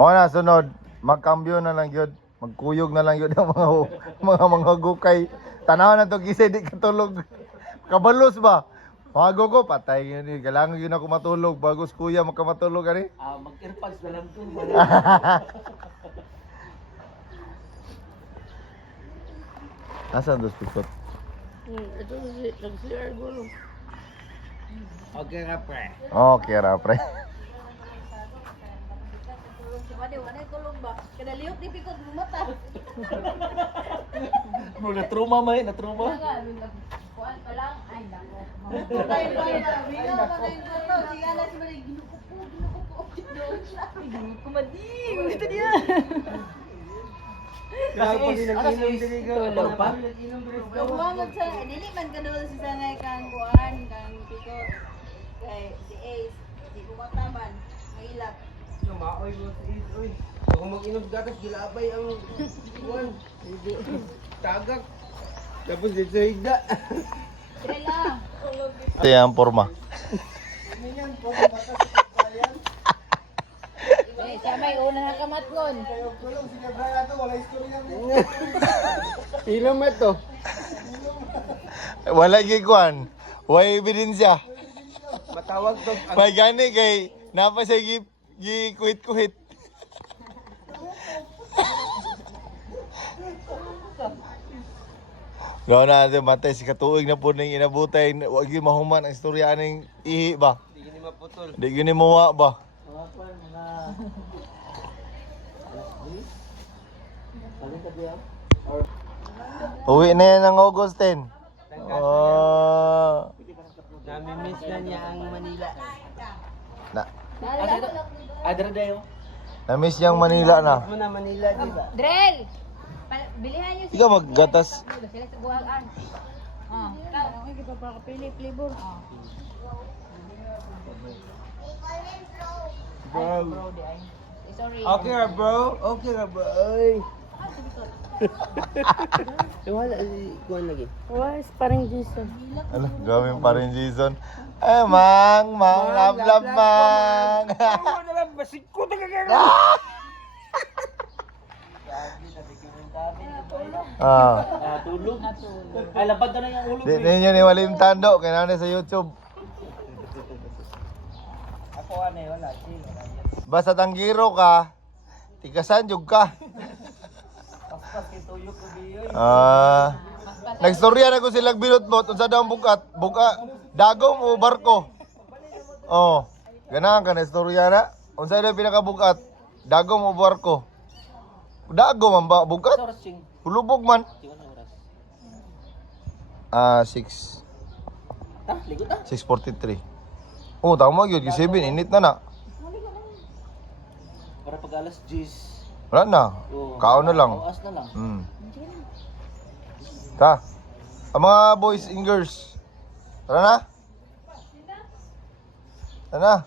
Mga na sunod, magkambyo na lang yun. Magkuyog na lang yun ang mga gukay. Tanaw na to kisay di katulog. Kabalos ba? Mga gugo, patay yun. Kailangan yun ako matulog. Bagos kuya makamatulog ani. Mag-earpods na lang to. Nasaan dos pikot? Ito nag-CR gulo. Okay na pre. Okay ra pre. Wala tulog ba? Kada liyok di pikot mata. Bro, na-trauma may, na-trauma. Kuan pa lang. Ay nako. Patay pa na. Biyo pa kay tulog. Sigala si Marie ginukupo. Kumading. Ito dia. Tulog pa? Kawangan sa dili man kadol si sangay kang kuan kang pikot. Kay si Ace, di ko mataman. Mahilap. Maoy mo si Ace, oy. Kung mag-inom gatas, gilabay ang kuwan. Tagak. Tapos dito sa higda. Kailan? Ito yung forma. Eh, siya may una na kamatngon. Sino mo ito? Wala gikuan. Wala ebidensya. Matawag to. May gani kay napa sa gi-kuhit-kuhit. Gawin na natin matay si katuig na po ng inabutay. Huwag yung mahuman ang istorya ng ihi ba? Hindi gini maputol. Hindi gini mawa ba? Uwi na yan ng August 10. Oh. Nami-miss na niya ang Manila. Na, Adra dayo. na-miss niyang Manila na. Mo na Manila, di ba? Drell! Bilihan niyo Ikaw maggatas. sila sa buhagan. Okay, kita pa kapili, flavor. Bro. Sorry. Okay ra bro. Okay ra bro. Ay. Wala kuan lagi. Was, parang Jason. Ano, gawin pa rin Jason. Eh, mang, love, mang. Ano na lang basik ko talaga. Ah. Natulog. Ay lapad na yung ulo. Di ninyo ni Walim Tando, kaya na sa YouTube. Ako ano wala. Basta tanggiro ka, tigasan jug ka. Paspas kay tuyok ko biyoy. Nagstorya na ko silang binutbot, unsa daw ang bukat, dagom o barko. Oh, ganahan ka na istorya na. Unsa daw pinakabukat, dagom o barko. Dagom ang bukat, Oras sing. pulubog man. Oras. 6. Ligot ah. 6:43. Oh, tama gyud, 7 init na na. Para pag alas 10. Wala na. Kaon na lang. Oras na lang. Ta. Ang mga boys and girls. Tara na. Tara na.